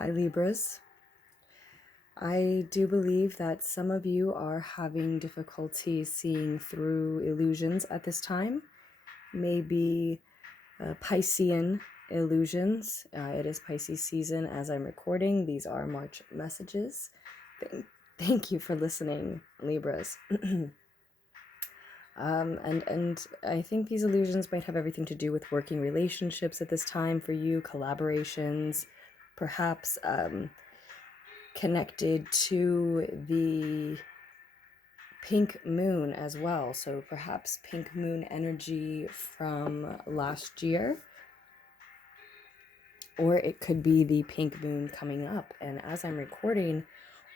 Hi Libras. I do believe that some of you are having difficulty seeing through illusions at this time. Maybe Piscean illusions. It is Pisces season as I'm recording. These are March messages. Thank you for listening, Libras. And I think these illusions might have everything to do with working relationships at this time for you, collaborations, perhaps connected to the pink moon as well. So perhaps pink moon energy from last year, or it could be the pink moon coming up. And as I'm recording,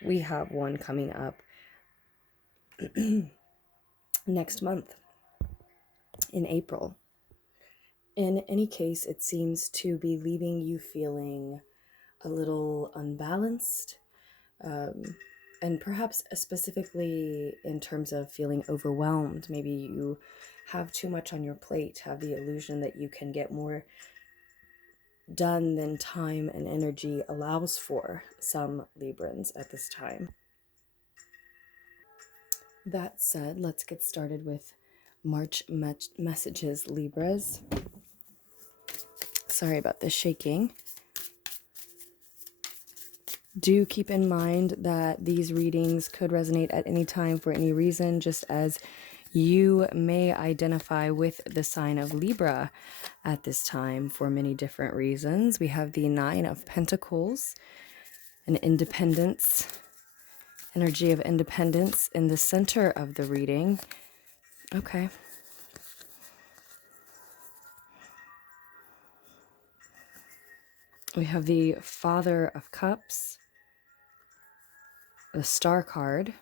we have one coming up next month in April. In any case, it seems to be leaving you feeling a little unbalanced, and perhaps specifically in terms of feeling overwhelmed. Maybe you have too much on your plate, have the illusion that you can get more done than time and energy allows for some Librans at this time. That said, let's get started with March messages, Libras. Sorry about the shaking. Do keep in mind that these readings could resonate at any time for any reason, just as you may identify with the sign of Libra at this time for many different reasons. We have the Nine of Pentacles, an independence, energy of independence in the center of the reading. Okay. We have the Father of Cups, the Star card,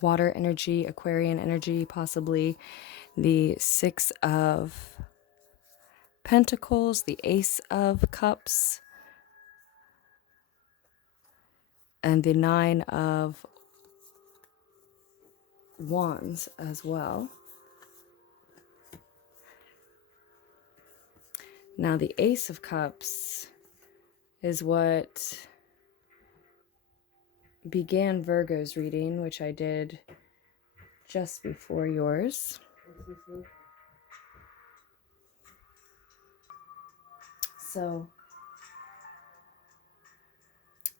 water energy, Aquarian energy, possibly the Six of Pentacles, the Ace of Cups, and the Nine of Wands as well. Now the Ace of Cups is what began Virgo's reading, which I did just before yours. So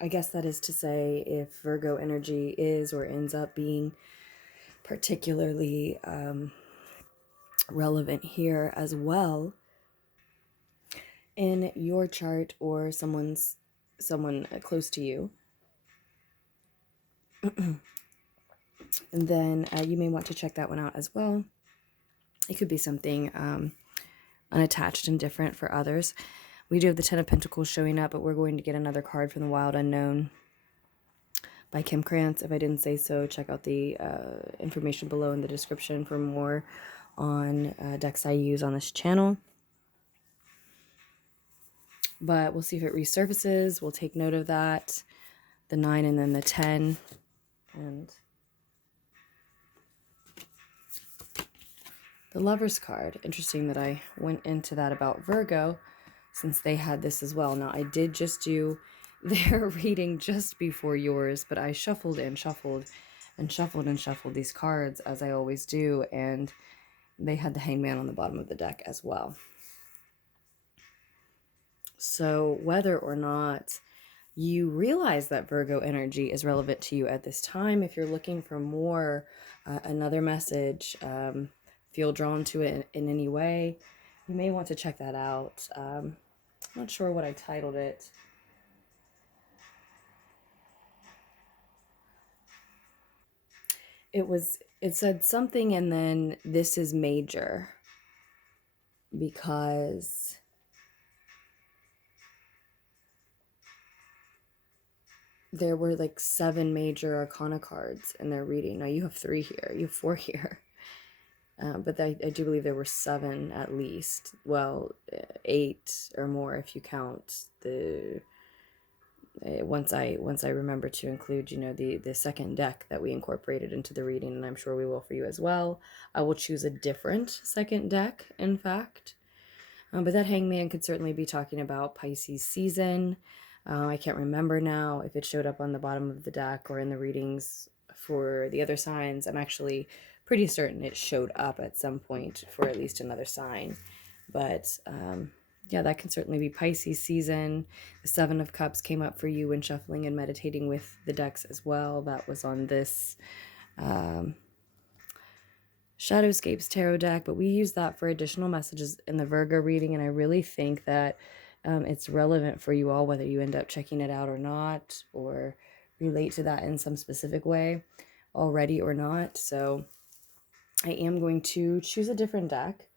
I guess that is to say, if Virgo energy is or ends up being particularly relevant here as well in your chart or someone close to you, and then you may want to check that one out as well. It could be something unattached and different for others. We do have the Ten of Pentacles showing up, but we're going to get another card from the Wild Unknown by Kim Krantz. If I didn't say so, check out the information below in the description for more on decks I use on this channel. But we'll see if it resurfaces. We'll take note of that. The 9 and then the 10. And the Lover's card. Interesting that I went into that about Virgo, since they had this as well. Now, I did just do their reading just before yours, but I shuffled and shuffled and shuffled and shuffled these cards, as I always do, and they had the Hangman on the bottom of the deck as well. So whether or not you realize that Virgo energy is relevant to you at this time, if you're looking for more, another message, feel drawn to it in any way, you may want to check that out. I'm not sure what I titled it. It said something and then this is major, because there were like 7 major arcana cards in their reading. Now you have 3 here, you have 4 here. But I do believe there were 7 at least. Well, 8 or more if you count the once I remember to include, you know, the second deck that we incorporated into the reading, and I'm sure we will for you as well. I will choose a different second deck, in fact. But that hangman could certainly be talking about Pisces season. I can't remember now if it showed up on the bottom of the deck or in the readings for the other signs. I'm actually pretty certain it showed up at some point for at least another sign. But yeah, that can certainly be Pisces season. The Seven of Cups came up for you when shuffling and meditating with the decks as well. That was on this Shadowscapes tarot deck, but we use that for additional messages in the Virgo reading, and I really think that it's relevant for you all, whether you end up checking it out or not, or relate to that in some specific way already or not. So I am going to choose a different deck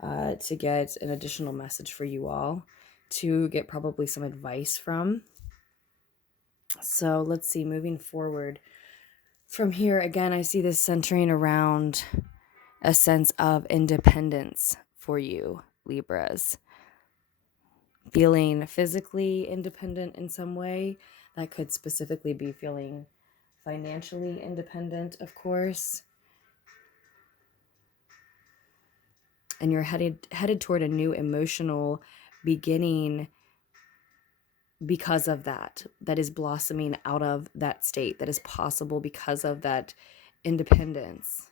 to get an additional message for you all, to get probably some advice from. So let's see, moving forward from here, again, I see this centering around a sense of independence for you, Libras. Feeling physically independent in some way. That could specifically be feeling financially independent, of course. And you're headed toward a new emotional beginning because of that is blossoming out of that state, that is possible because of that independence.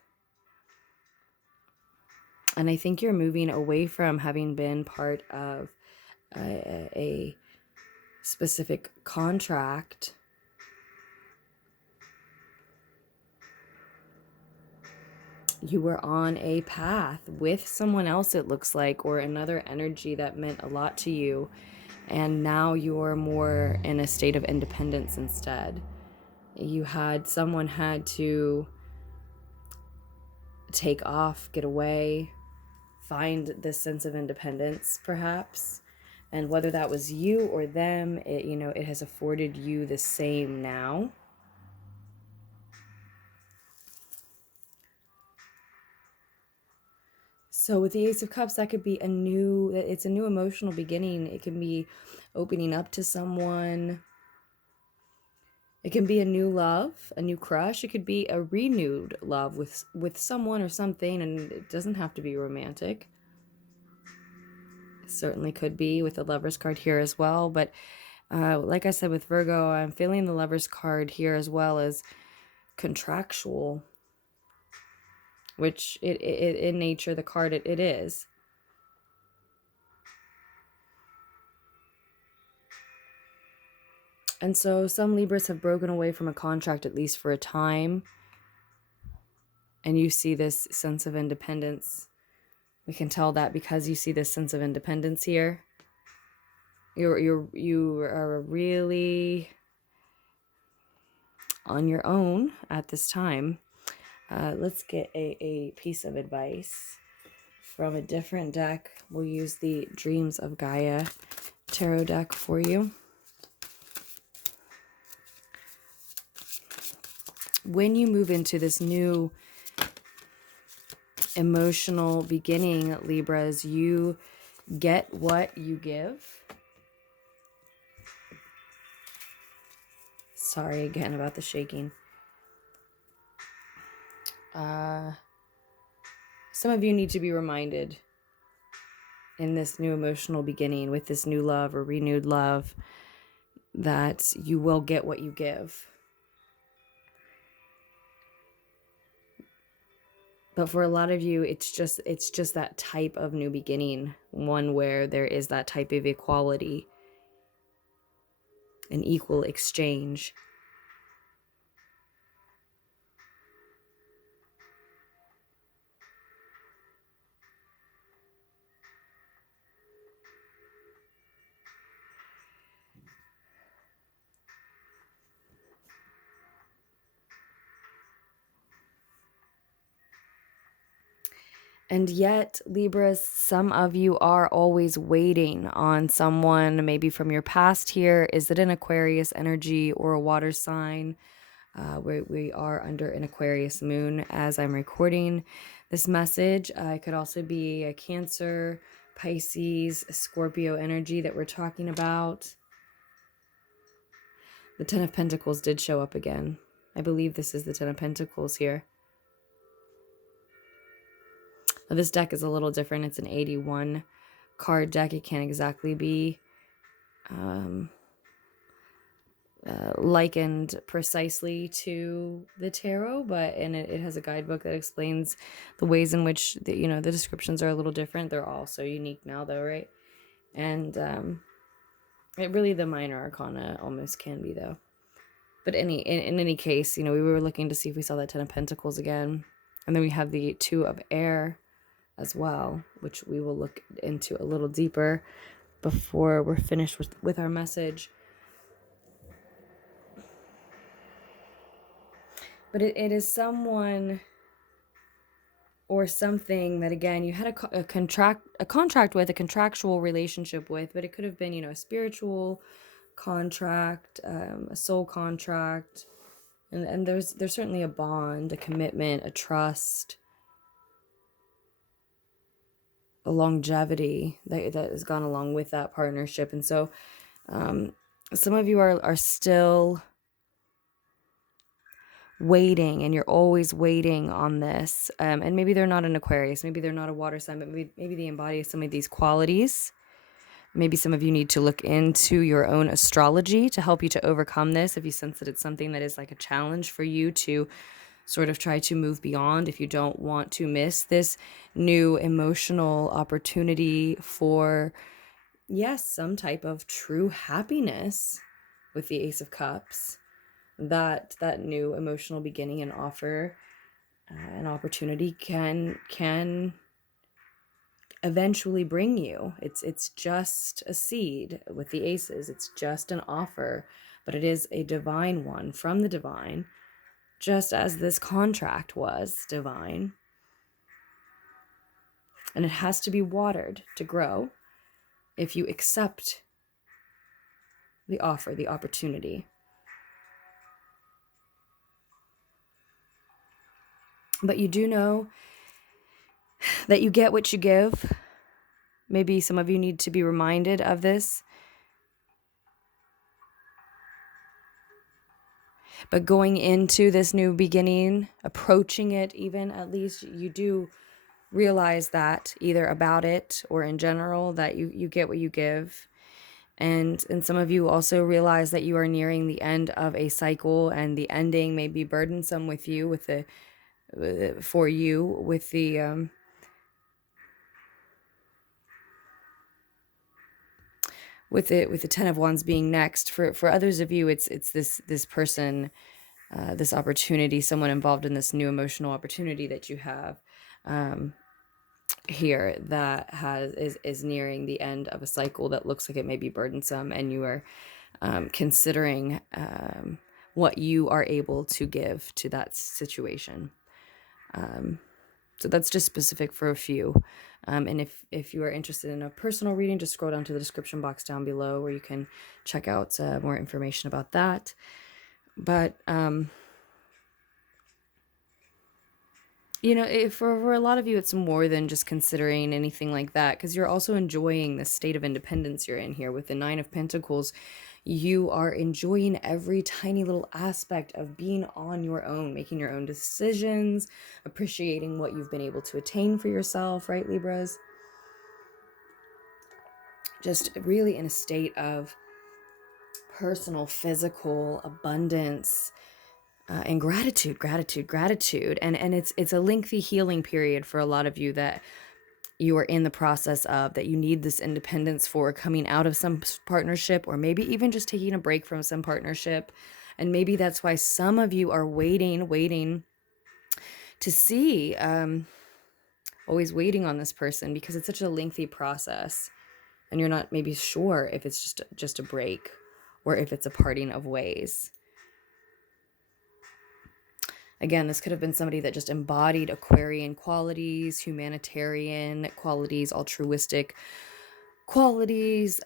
And I think you're moving away from having been part of a specific contract. You were on a path with someone else, it looks like, or another energy that meant a lot to you. And now you're more in a state of independence instead. Someone had to take off, get away, find this sense of independence, perhaps. And whether that was you or them, it has afforded you the same now. So with the Ace of Cups, that could be it's a new emotional beginning. It can be opening up to someone. It can be a new love, a new crush. It could be a renewed love with someone or something, and it doesn't have to be romantic. It certainly could be with the Lover's card here as well. But like I said with Virgo, I'm feeling the Lover's card here as well as contractual, which it in nature, the card it is. And so some Libras have broken away from a contract, at least for a time. And you see this sense of independence. We can tell that because you see this sense of independence here. You are really on your own at this time. Let's get a piece of advice from a different deck. We'll use the Dreams of Gaia tarot deck for you. When you move into this new emotional beginning, Libras, you get what you give. Sorry again about the shaking. Some of you need to be reminded in this new emotional beginning with this new love or renewed love that you will get what you give. But for a lot of you, it's just that type of new beginning, one where there is that type of equality, an equal exchange. And yet, Libras, some of you are always waiting on someone, maybe from your past here. Is it an Aquarius energy or a water sign? We are under an Aquarius moon as I'm recording this message. It could also be a Cancer, Pisces, Scorpio energy that we're talking about. The Ten of Pentacles did show up again. I believe this is the Ten of Pentacles here. Now, this deck is a little different. It's an 81 card deck, it can't exactly be likened precisely to the tarot, and it has a guidebook that explains the ways in which the descriptions are a little different. They're all so unique now, though, right? And it really, the minor arcana almost can be, though. But in any case, we were looking to see if we saw that Ten of Pentacles again, and then we have the Two of Air as well, which we will look into a little deeper before we're finished with our message. But it is someone or something that, again, you had a contract with, a contractual relationship with, but it could have been, a spiritual contract, a soul contract, and there's certainly a bond, a commitment, a trust, a longevity that has gone along with that partnership. And so some of you are still waiting, and you're always waiting on this. And maybe they're not an Aquarius, maybe they're not a water sign, but maybe they embody some of these qualities. Maybe some of you need to look into your own astrology to help you to overcome this. If you sense that it's something that is like a challenge for you to sort of try to move beyond, if you don't want to miss this new emotional opportunity for, yes, some type of true happiness with the Ace of Cups, that new emotional beginning and offer, an opportunity can eventually bring you. It's just a seed with the aces. It's just an offer, but it is a divine one from the divine, just as this contract was divine. And it has to be watered to grow if you accept the offer, the opportunity. But you do know that you get what you give. Maybe some of you need to be reminded of this. But going into this new beginning, approaching it even, at least you do realize that, either about it or in general, that you get what you give. And some of you also realize that you are nearing the end of a cycle, and the ending may be burdensome with you, with the Ten of Wands being next. For others of you, it's this person, this opportunity, someone involved in this new emotional opportunity that you have here, that is nearing the end of a cycle that looks like it may be burdensome, and you are considering what you are able to give to that situation. So that's just specific for a few. And if you are interested in a personal reading, just scroll down to the description box down below, where you can check out more information about that. But for a lot of you, it's more than just considering anything like that, because you're also enjoying the state of independence you're in here. With the Nine of Pentacles, you are enjoying every tiny little aspect of being on your own, making your own decisions, appreciating what you've been able to attain for yourself, right, Libras? Just really in a state of personal, physical abundance, and gratitude. And it's a lengthy healing period for a lot of you that you are in the process of, that you need this independence for, coming out of some partnership, or maybe even just taking a break from some partnership. And maybe that's why some of you are waiting to see, always waiting on this person, because it's such a lengthy process, and you're not maybe sure if it's just a break, or if it's a parting of ways. Again, this could have been somebody that just embodied Aquarian qualities, humanitarian qualities, altruistic qualities.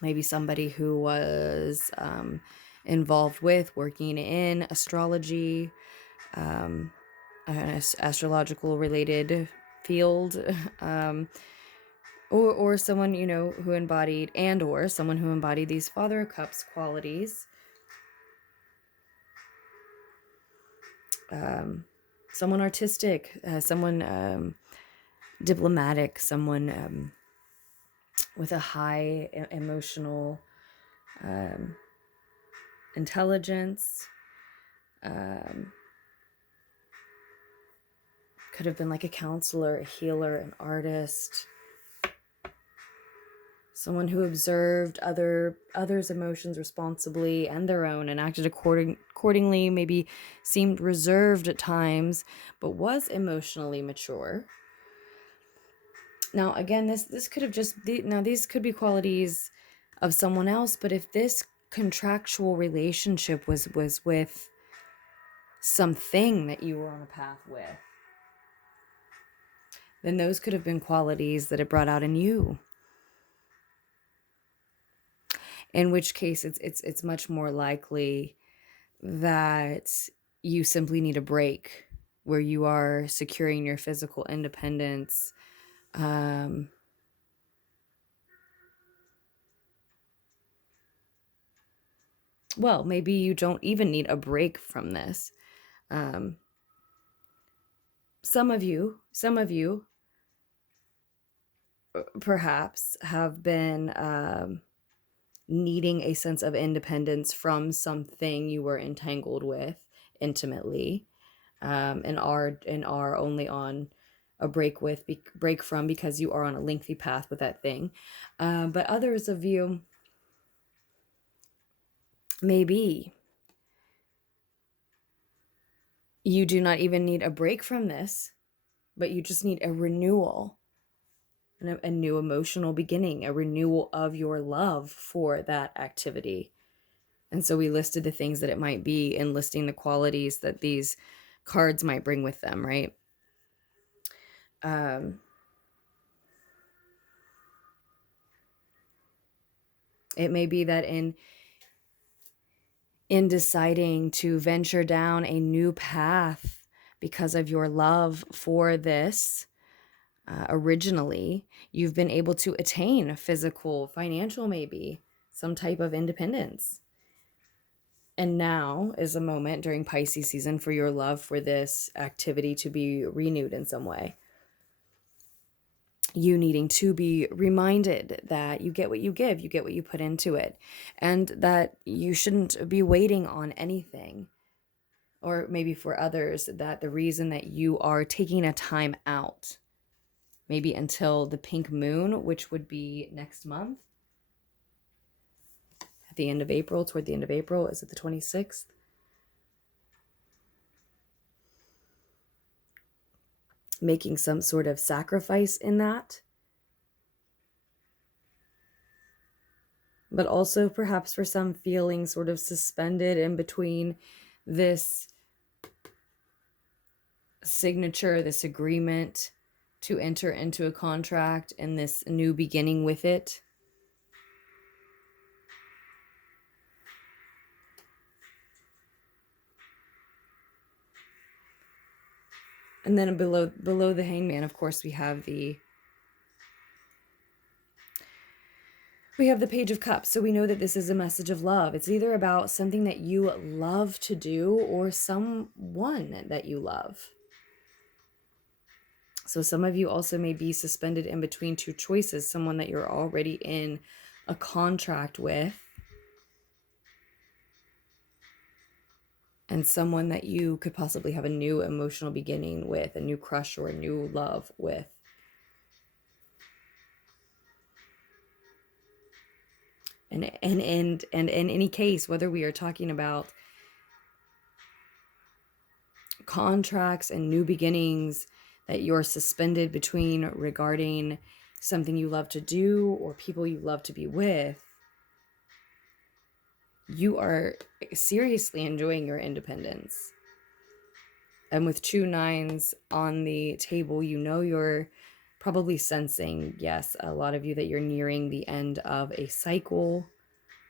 Maybe somebody who was involved with working in astrology, an astrological related field, or someone, who embodied, or someone who embodied these Father of Cups qualities. Someone artistic, someone diplomatic, someone with a high emotional intelligence. Could have been like a counselor, a healer, an artist, someone who observed others' emotions responsibly and their own and acted accordingly, maybe seemed reserved at times, but was emotionally mature. Now, again, this could have these could be qualities of someone else, but if this contractual relationship was with something that you were on a path with, then those could have been qualities that it brought out in you. In which case, it's much more likely that you simply need a break where you are securing your physical independence. Well, maybe you don't even need a break from this. Some of you perhaps have been needing a sense of independence from something you were entangled with intimately, and are only on a break from because you are on a lengthy path with that thing. But others of you, maybe you do not even need a break from this, but you just need a renewal, a new emotional beginning, a renewal of your love for that activity. And so we listed the things that it might be, and listing the qualities that these cards might bring with them, right? It may be that in deciding to venture down a new path because of your love for this, originally, you've been able to attain physical, financial, maybe some type of independence. And now is a moment during Pisces season for your love for this activity to be renewed in some way. You needing to be reminded that you get what you give, you get what you put into it, and that you shouldn't be waiting on anything. Or maybe for others, that the reason that you are taking a time out, maybe until the pink moon, which would be next month, at the end of April, toward the end of April, is it the 26th? Making some sort of sacrifice in that. But also perhaps for some feeling sort of suspended in between this signature, this agreement to enter into a contract and this new beginning with it. And then below the Hangman, of course, we have the Page of Cups. So we know that this is a message of love. It's either about something that you love to do or someone that you love. So some of you also may be suspended in between two choices, someone that you're already in a contract with, and someone that you could possibly have a new emotional beginning with, a new crush or a new love with. And in any case, whether we are talking about contracts and new beginnings that you're suspended between regarding something you love to do or people you love to be with, you are seriously enjoying your independence. And with 2 9s on the table, you know you're probably sensing, yes, a lot of you, that you're nearing the end of a cycle,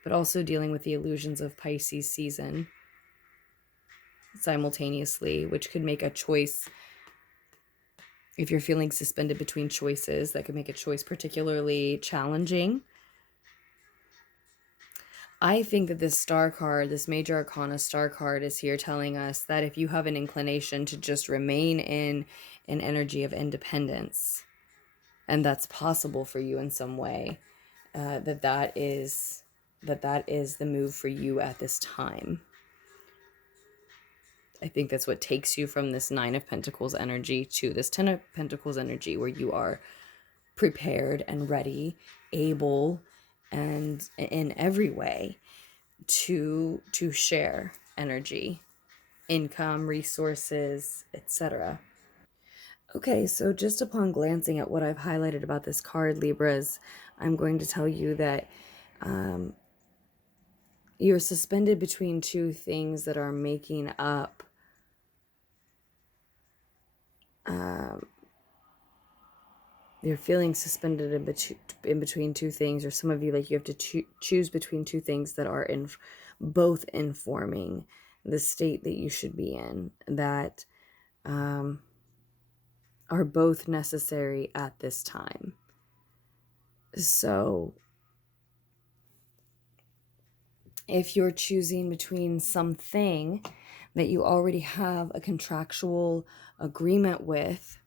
but also dealing with the illusions of Pisces season simultaneously, which could make a choice. If you're feeling suspended between choices, that could make a choice particularly challenging. I think that this star card, this major arcana star card, is here telling us that if you have an inclination to just remain in an energy of independence, and that's possible for you in some way, that is the move for you at this time. I think that's what takes you from this 9 of Pentacles energy to this 10 of Pentacles energy, where you are prepared and ready, able, and in every way to share energy, income, resources, etc. Okay, so just upon glancing at what I've highlighted about this card, Libras, I'm going to tell you that you're suspended between two things that are making up you're feeling suspended in between two things, or some of you, like, you have to choose between two things that are both informing the state that you should be in, that are both necessary at this time. So if you're choosing between something that you already have a contractual agreement with,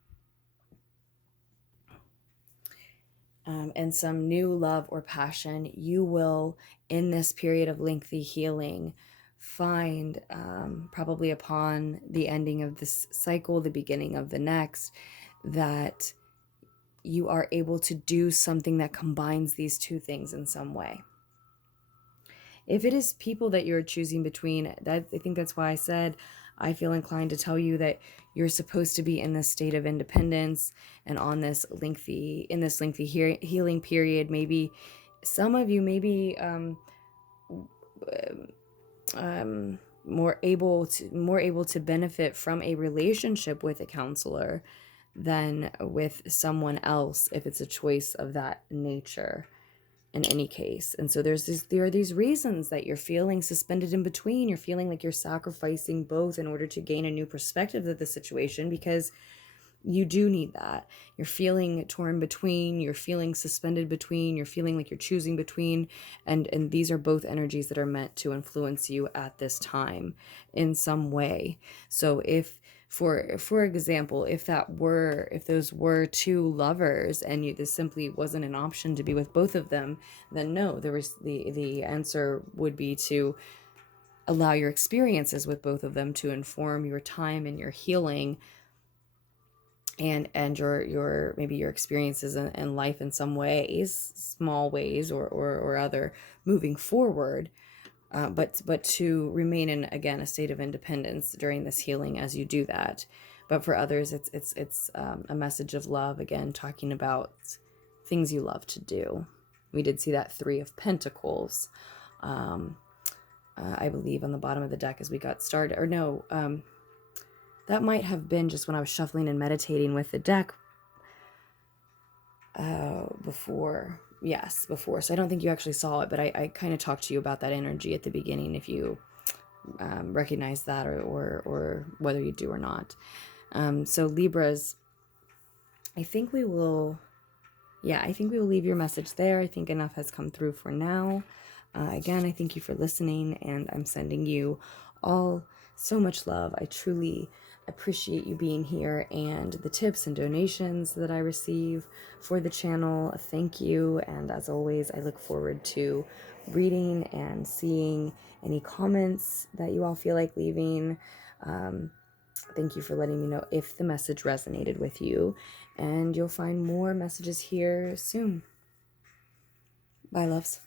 and some new love or passion, you will, in this period of lengthy healing, find, probably upon the ending of this cycle, the beginning of the next, that you are able to do something that combines these two things in some way. If it is people that you're choosing between, I think that's why I said I feel inclined to tell you that you're supposed to be in this state of independence and on this lengthy healing period. Maybe some of you may be more able to benefit from a relationship with a counselor than with someone else, if it's a choice of that nature. In any case. And so there are these reasons that you're feeling suspended in between. You're feeling like you're sacrificing both in order to gain a new perspective of the situation, because you do need that. You're feeling torn between, you're feeling suspended between, you're feeling like you're choosing between, and these are both energies that are meant to influence you at this time in some way. So if, for example, if those were two lovers and this simply wasn't an option to be with both of them, then no, the answer would be to allow your experiences with both of them to inform your time and your healing, and your maybe your experiences in life in some ways, small ways or other, moving forward. But to remain in, again, a state of independence during this healing as you do that. But for others, it's a message of love, again, talking about things you love to do. We did see that 3 of Pentacles, I believe, on the bottom of the deck as we got started. Or no, that might have been just when I was shuffling and meditating with the deck before. Yes, before. So I don't think you actually saw it, but I kind of talked to you about that energy at the beginning, if you recognize that, or whether you do or not. So Libras, I think we will leave your message there. I think enough has come through for now. Again, I thank you for listening, and I'm sending you all so much love. I truly appreciate you being here, and the tips and donations that I receive for the channel. Thank you. And as always, I look forward to reading and seeing any comments that you all feel like leaving. Thank you for letting me know if the message resonated with you, and you'll find more messages here soon. Bye, loves.